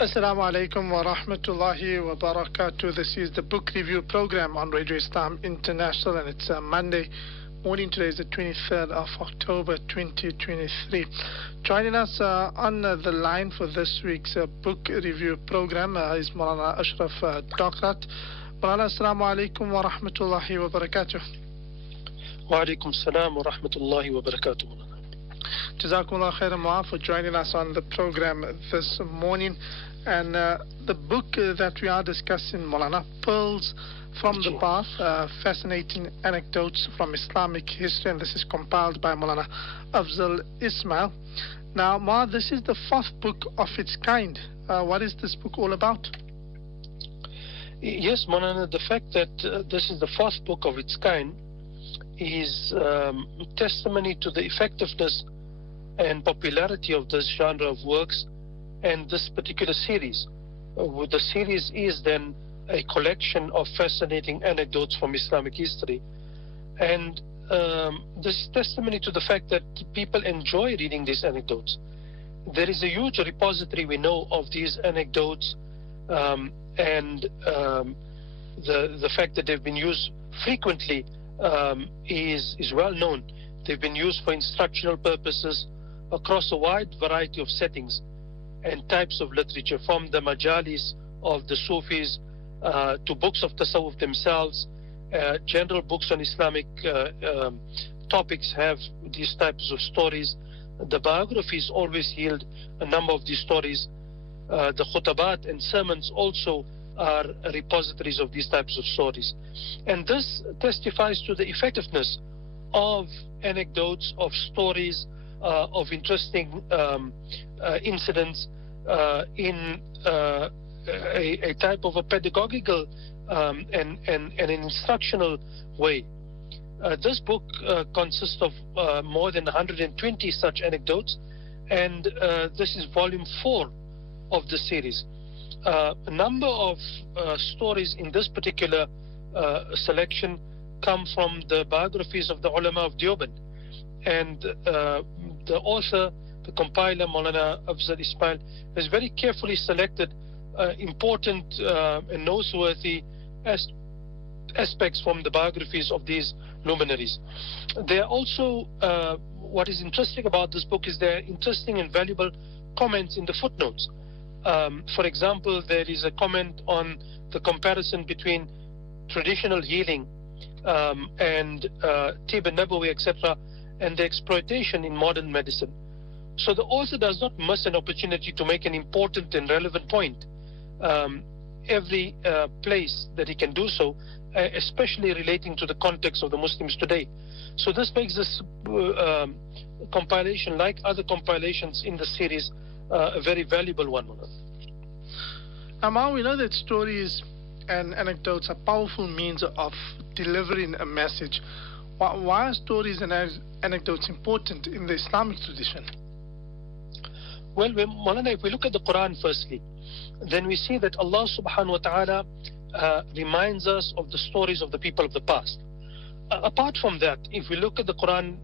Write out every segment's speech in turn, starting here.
Assalamu alaikum wa rahmatullahi wa barakatuh. This is the book review program on Radio Islam International, and it's Monday morning. Today is the 23rd of October 2023. Joining us on the line for this week's book review program is Maulana Ashraf Dockrat. Maulana, assalamu alaikum wa rahmatullahi wa barakatuh. Wa alaikum salam wa rahmatullahi wa barakatuh. Jazakumullah khairan wa for joining us on the program this morning. And the book that we are discussing, Maulana, Pearls from the Path, fascinating anecdotes from Islamic history, and this is compiled by Maulana Afzal Ismail. Now, Ma, this is the fourth book of its kind. What is this book all about? Yes, Maulana, the fact that this is the fourth book of its kind is testimony to the effectiveness and popularity of this genre of works and this particular series. The series is then a collection of fascinating anecdotes from Islamic history, and this is testimony to the fact that people enjoy reading these anecdotes. There is a huge repository, we know, of these anecdotes, and the fact that they've been used frequently is well known. They've been used for instructional purposes across a wide variety of settings and types of literature, from the majalis of the Sufis to books of tasawwuf themselves. General books on Islamic topics have these types of stories. The biographies always yield a number of these stories. The khutabat and sermons also are repositories of these types of stories. And this testifies to the effectiveness of anecdotes, of stories, of interesting incidents in a type of a pedagogical and an instructional way. This book consists of more than 120 such anecdotes, and this is volume 4 of the series. A number of stories in this particular selection come from the biographies of the ulama of Deoband, and the author, the compiler, Maulana Afzal Ismail, has very carefully selected important and noteworthy aspects from the biographies of these luminaries. There are also, what is interesting about this book is there are interesting and valuable comments in the footnotes. For example, there is a comment on the comparison between traditional healing and Tib al-Nabawi, etc., and the exploitation in modern medicine. So the author does not miss an opportunity to make an important and relevant point every place that he can do so, especially relating to the context of the Muslims today. So this makes this compilation, like other compilations in the series, a very valuable one. Now, we know that stories and anecdotes are powerful means of delivering a message. Why are stories and anecdotes important in the Islamic tradition? Well, Maulana, if we look at the Quran firstly, then we see that Allah subhanahu wa ta'ala reminds us of the stories of the people of the past. Apart from that, if we look at the Quran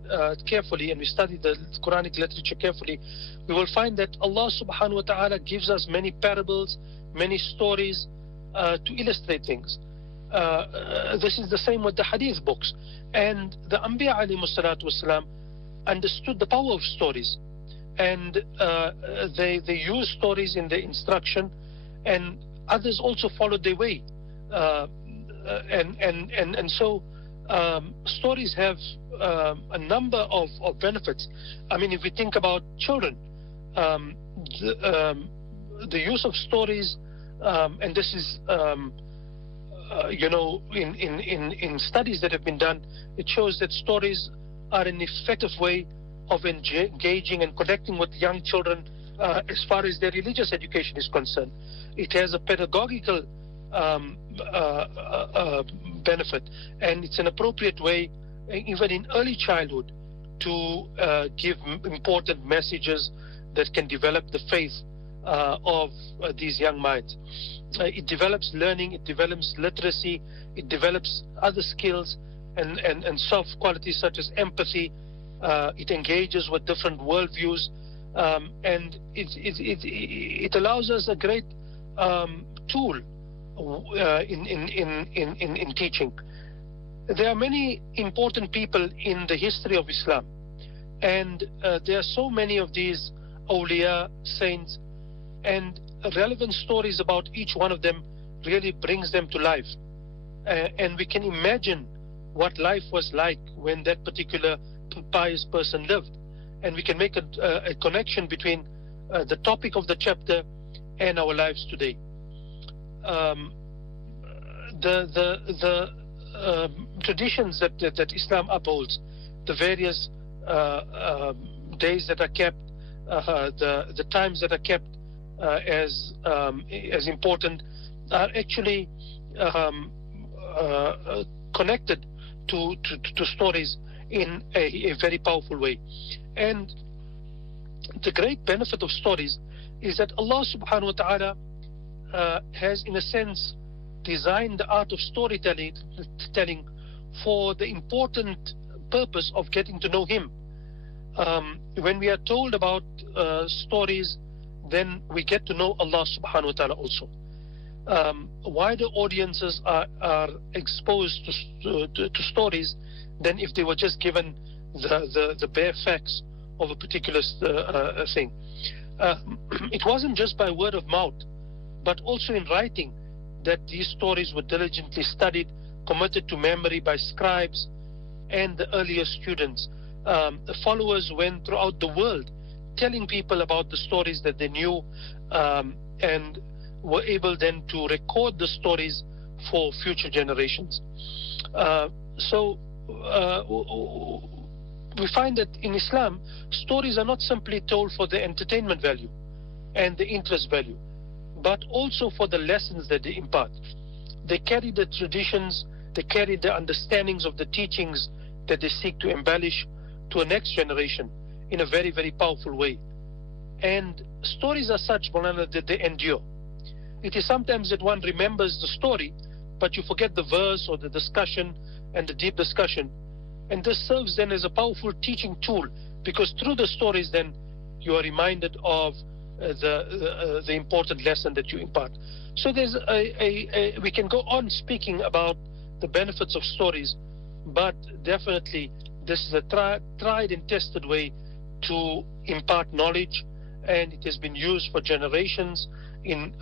carefully and we study the Quranic literature carefully, we will find that Allah subhanahu wa ta'ala gives us many parables, many stories to illustrate things. This is the same with the hadith books. And the Anbiya alayhimu salatu wasalam understood the power of stories. And they use stories in their instruction, and others also followed their way. And so stories have a number of benefits. I mean, if we think about children, the use of stories, and this is in studies that have been done, it shows that stories are an effective way of engaging and connecting with young children as far as their religious education is concerned. It has a pedagogical benefit, and it's an appropriate way, even in early childhood, to give important messages that can develop the faith of these young minds. It develops learning, it develops literacy, it develops other skills and soft qualities such as empathy. It engages with different worldviews. And it allows us a great tool in teaching. There are many important people in the history of Islam, and there are so many of these awliya, saints, and relevant stories about each one of them really brings them to life. And we can imagine what life was like when that particular pious person lived. And we can make a connection between the topic of the chapter and our lives today. The traditions that Islam upholds, the various days that are kept, the times that are kept as important, are actually connected to stories in a very powerful way. And the great benefit of stories is that Allah subhanahu wa ta'ala has, in a sense, designed the art of storytelling for the important purpose of getting to know Him. When we are told about stories, then we get to know Allah subhanahu wa ta'ala also. Wider audiences are exposed to stories than if they were just given the bare facts of a particular thing. It wasn't just by word of mouth, but also in writing that these stories were diligently studied, committed to memory by scribes and the earlier students. The followers went throughout the world telling people about the stories that they knew, and were able then to record the stories for future generations. So we find that in Islam, stories are not simply told for the entertainment value and the interest value, but also for the lessons that they impart. They carry the traditions, they carry the understandings of the teachings that they seek to embellish to a next generation in a very, very powerful way. And stories are such, Maulana, that they endure. It is sometimes that one remembers the story, but you forget the verse or the discussion and the deep discussion. And this serves then as a powerful teaching tool, because through the stories then you are reminded of the important lesson that you impart. So there's we can go on speaking about the benefits of stories, but definitely this is a tried and tested way to impart knowledge, and it has been used for generations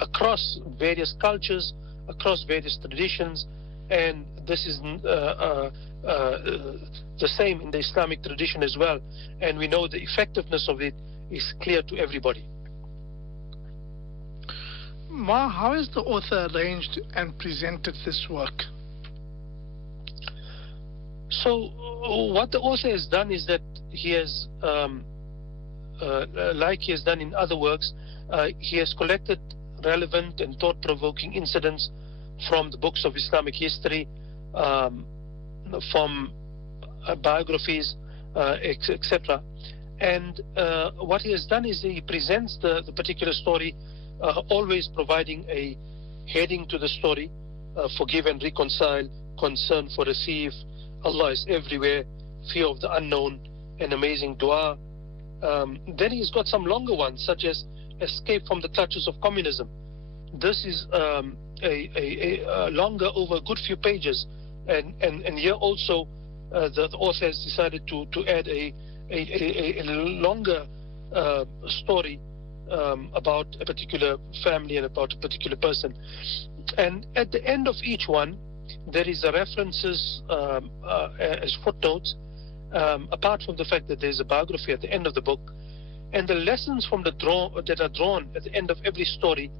across various cultures, across various traditions, and this is the same in the Islamic tradition as well, and we know the effectiveness of it is clear to everybody. Ma, how has the author arranged and presented this work? So what the author has done is that he has, like he has done in other works, he has collected relevant and thought-provoking incidents from the books of Islamic history, from biographies, etc. And what he has done is he presents the particular story, always providing a heading to the story: forgive and reconcile, concern for receive, Allah is everywhere, fear of the unknown, and amazing dua. Then he's got some longer ones, such as escape from the clutches of communism. This is a longer, over a good few pages, and here also the author has decided to add a longer story about a particular family and about a particular person. And at the end of each one, there is a references as footnotes, apart from the fact that there's a biography at the end of the book, and the lessons from that are drawn at the end of every story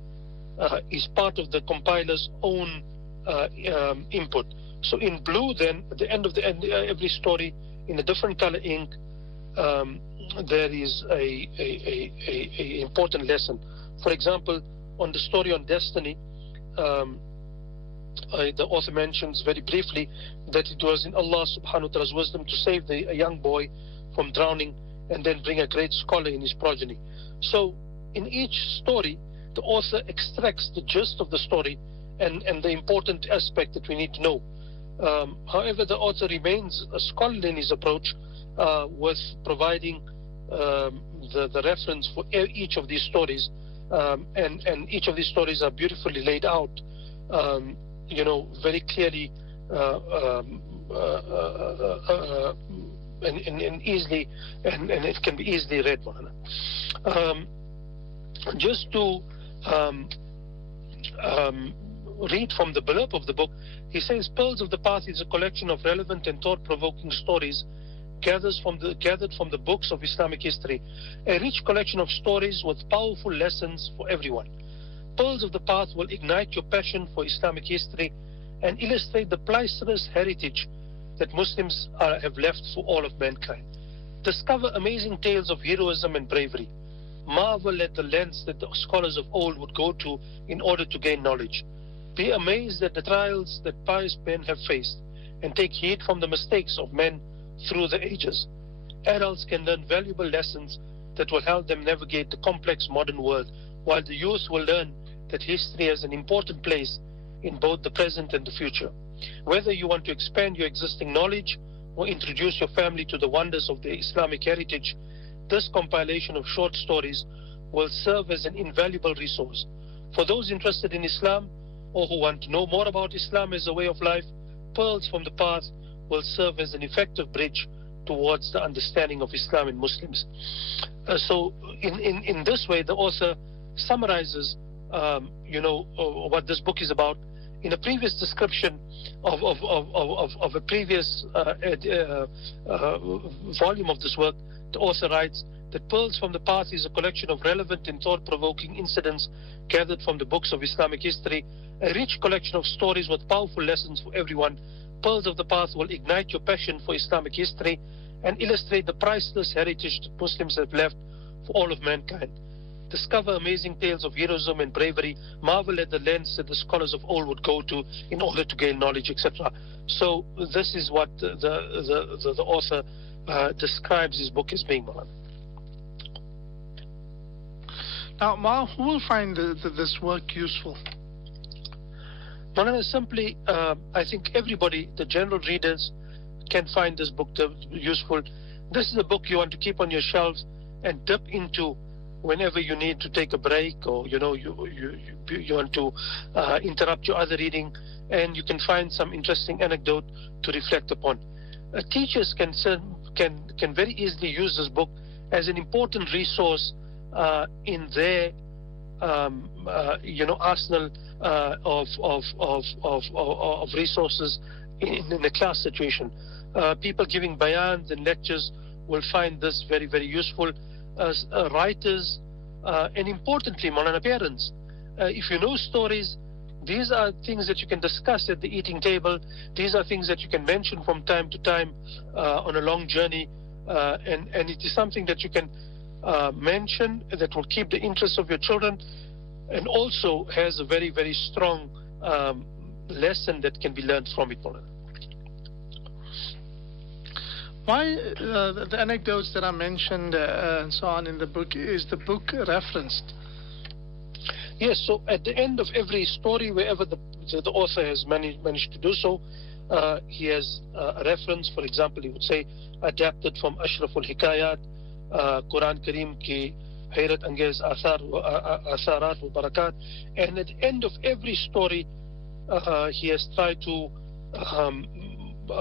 is part of the compiler's own input. So in blue, then at the end of every story, in a different color ink, there is a important lesson. For example, on the story on destiny, the author mentions very briefly that it was in Allah subhanahu wa ta'ala's wisdom to save a young boy from drowning and then bring a great scholar in his progeny. So in each story, the author extracts the gist of the story and the important aspect that we need to know. However, the author remains a scholarly in his approach, with providing the reference for each of these stories, and each of these stories are beautifully laid out, very clearly and easily, and it can be easily read. Just to read from the blurb of the book, he says, Pearls of the Path is a collection of relevant and thought-provoking stories gathered from the books of Islamic history, a rich collection of stories with powerful lessons for everyone. Pearls of the Path will ignite your passion for Islamic history and illustrate the priceless heritage that Muslims have left for all of mankind. Discover amazing tales of heroism and bravery. Marvel at the lengths that the scholars of old would go to in order to gain knowledge. Be amazed at the trials that pious men have faced, and take heed from the mistakes of men through the ages. Adults can learn valuable lessons that will help them navigate the complex modern world, while the youth will learn that history has an important place in both the present and the future. Whether you want to expand your existing knowledge or introduce your family to the wonders of the Islamic heritage, this compilation of short stories will serve as an invaluable resource. For those interested in Islam or who want to know more about Islam as a way of life, Pearls from the Path will serve as an effective bridge towards the understanding of Islam and Muslims. So in this way, the author summarizes what this book is about. In a previous description of a previous volume of this work, the author writes that Pearls from the Path is a collection of relevant and thought-provoking incidents gathered from the books of Islamic history, a rich collection of stories with powerful lessons for everyone. Pearls of the Path will ignite your passion for Islamic history and illustrate the priceless heritage that Muslims have left for all of mankind. Discover amazing tales of heroism and bravery. Marvel at the lengths that the scholars of old would go to in order to gain knowledge, etc. So this is what the author describes his book as being. Now, Ma, who will find this work useful? Simply, I think everybody, the general readers, can find this book useful. This is a book you want to keep on your shelves and dip into whenever you need to take a break, or you want to interrupt your other reading, and you can find some interesting anecdote to reflect upon. Teachers can very easily use this book as an important resource in their arsenal of resources in the class situation. People giving bayans and lectures will find this very, very useful. Writers, and importantly, Maulana, parents, if you know stories, these are things that you can discuss at the eating table. These are things that you can mention from time to time on a long journey, and it is something that you can mention that will keep the interest of your children, and also has a very, very strong lesson that can be learned from it, Maulana. Why the anecdotes that are mentioned and so on in the book, is the book referenced? Yes, so at the end of every story, wherever the author has managed to do so, he has a reference. For example, he would say, adapted from Ashraf al-Hikayat, Quran Kareem ki Hayrat Angez Atharat wa Barakat. And at the end of every story, he has tried to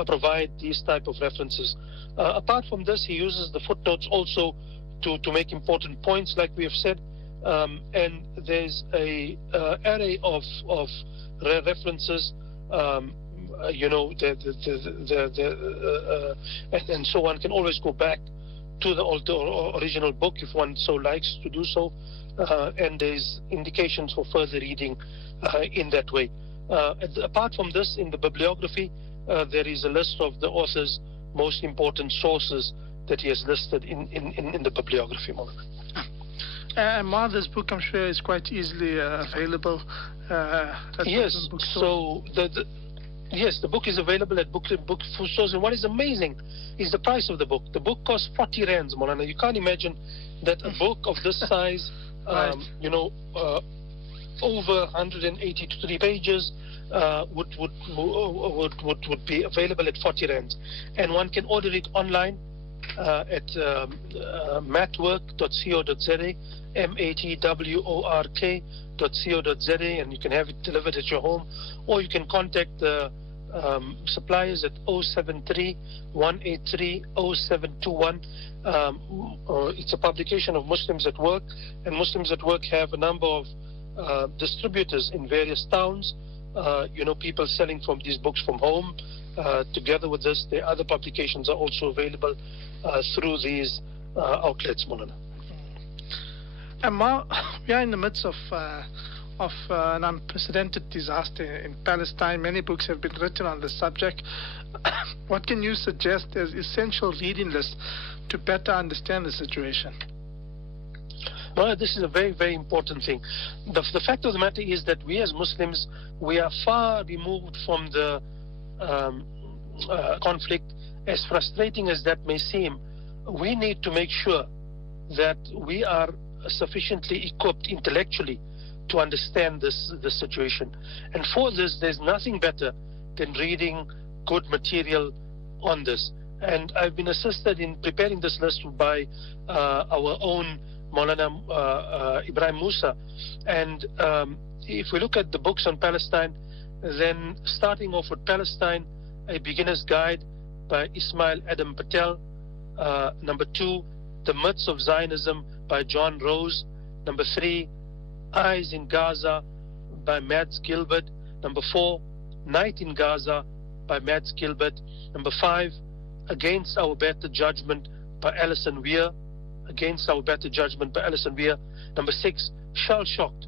provide these type of references. Apart from this, he uses the footnotes also to make important points, like we have said, and there's a array of references, and so one can always go back to the original book if one so likes to do so, and there's indications for further reading in that way. Apart from this, in the bibliography, there is a list of the author's most important sources that he has listed in the bibliography. Ma, this book, I'm sure, is quite easily available. Yes, so the book is available at book stores, and what is amazing is the price of the book. The book costs 40 rands, Maulana. You can't imagine that a book of this size, right. Over 183 pages, would be available at 40 rands, and one can order it online at matwork.co.za, matwork.co.za, and you can have it delivered at your home, or you can contact the suppliers at 073-183-0721. It's a publication of Muslims at Work, and Muslims at Work have a number of distributors in various towns, people selling from these books from home. Together with this, the other publications are also available through these outlets, Maulana. And we are in the midst of an unprecedented disaster in Palestine. Many books have been written on the subject. What can you suggest as essential reading lists to better understand the situation? Well, this is a very, very important thing. The fact of the matter is that we as Muslims, we are far removed from the conflict. As frustrating as that may seem, we need to make sure that we are sufficiently equipped intellectually to understand this situation. And for this, there's nothing better than reading good material on this. And I've been assisted in preparing this list by our own Maulana Ibrahim Musa. And if we look at the books on Palestine, then starting off with Palestine, A Beginner's Guide by Ismail Adam Patel. Number 2, The Myths of Zionism by John Rose. Number 3, Eyes in Gaza by Mads Gilbert. Number 4, Night in Gaza by Mads Gilbert. Number 5, Against Our Better Judgment by Alison Weir. Against Our Better Judgment by Alison Weir. Number 6, Shell-Shocked,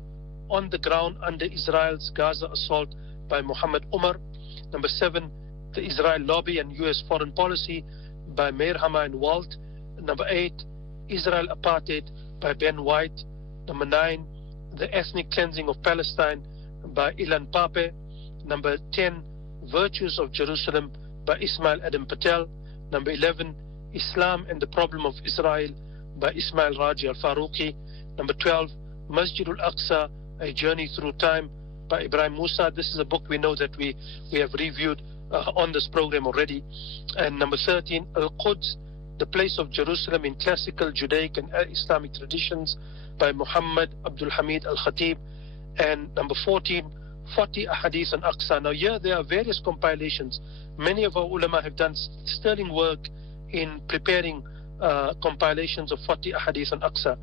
On the Ground Under Israel's Gaza Assault by Muhammad Umar. Number 7, The Israel Lobby and U.S. Foreign Policy by Meir Hama and Walt. Number 8, Israel Apartheid by Ben White. Number 9, The Ethnic Cleansing of Palestine by Ilan Pape. Number 10, Virtues of Jerusalem by Ismail Adam Patel. Number 11, Islam and the Problem of Israel by Ismail Raji al-Faruqi. Number 12, Masjid al-Aqsa, A Journey Through Time by Ibrahim Musa. This is a book we know that we have reviewed on this program already. And number 13, Al-Quds, The Place of Jerusalem in Classical Judaic and Islamic Traditions by Muhammad Abdul Hamid Al-Khatib. And number 14, 40 Ahadith on Aqsa. Now here there are various compilations. Many of our ulama have done sterling work in preparing compilations of 40 Ahadith on Aqsa.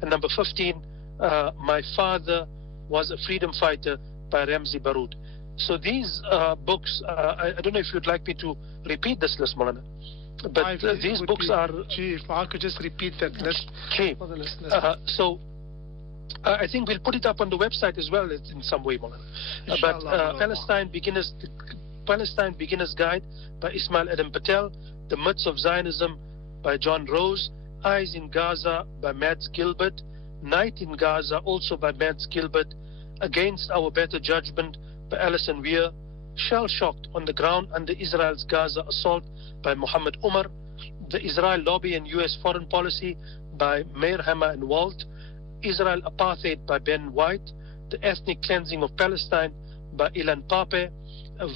And number 15, My Father Was a Freedom Fighter by Ramzi Baroud. So these books, I don't know if you'd like me to repeat this list, Maulana. But these books are... If I could just repeat that list for the listeners. I think we'll put it up on the website as well in some way, Maulana. But Palestine Beginner's Guide by Ismail Adam Patel. The Myths of Zionism by John Rose. Eyes in Gaza by Mads Gilbert. Night in Gaza, also by Mads Gilbert. Against Our Better Judgment by Alison Weir. Shell-Shocked, On the Ground Under Israel's Gaza Assault by Muhammad Umar. The Israel Lobby and U.S. Foreign Policy by Meir Hama and Walt. Israel Apartheid by Ben White. The Ethnic Cleansing of Palestine by Ilan Pape.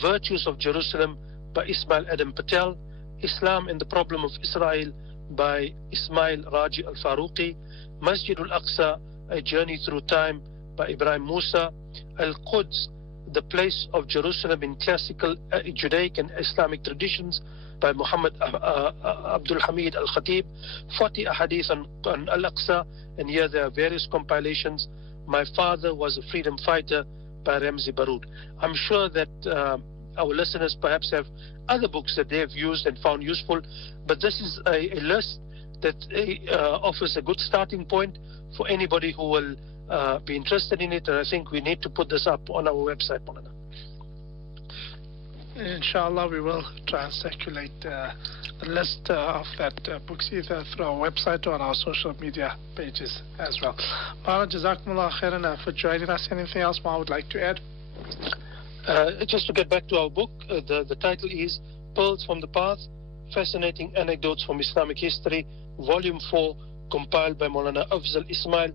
Virtues of Jerusalem by Ismail Adam Patel. Islam and the Problem of Israel by Ismail Raji al-Faruqi. Masjid al-Aqsa, A Journey Through Time by Ibrahim Musa. Al-Quds, The Place of Jerusalem in Classical Judaic and Islamic Traditions by Muhammad Abdul Hamid Al-Khatib. 40 Ahadith on Al-Aqsa, and here there are various compilations. My Father Was a Freedom Fighter by Ramzi Baroud. I'm sure that our listeners perhaps have other books that they have used and found useful, but this is a list that offers a good starting point for anybody who will be interested in it, and I think we need to put this up on our website, Maulana. Inshallah, we will try and circulate the list of that books either through our website or on our social media pages as well. Maulana, Jazakumullah khairan for joining us. Anything else I would like to add? Just to get back to our book, the title is Pearls from the Path, Fascinating Anecdotes from Islamic History, Volume 4, compiled by Maulana Afzal Ismail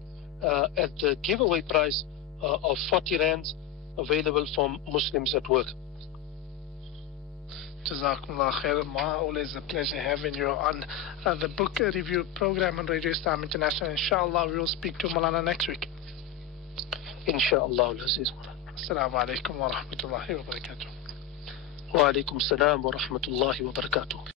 at the giveaway price of 40 rands, available from Muslims at Work. Jazakumullah khairan. Always a pleasure having you on the book review program on Radio Islam International. Inshallah, we will speak to Maulana next week. Inshallah, Aziz. Assalamu alaikum wa rahmatullahi wa barakatuh. Wa alaikum salam wa rahmatullahi wa barakatuh.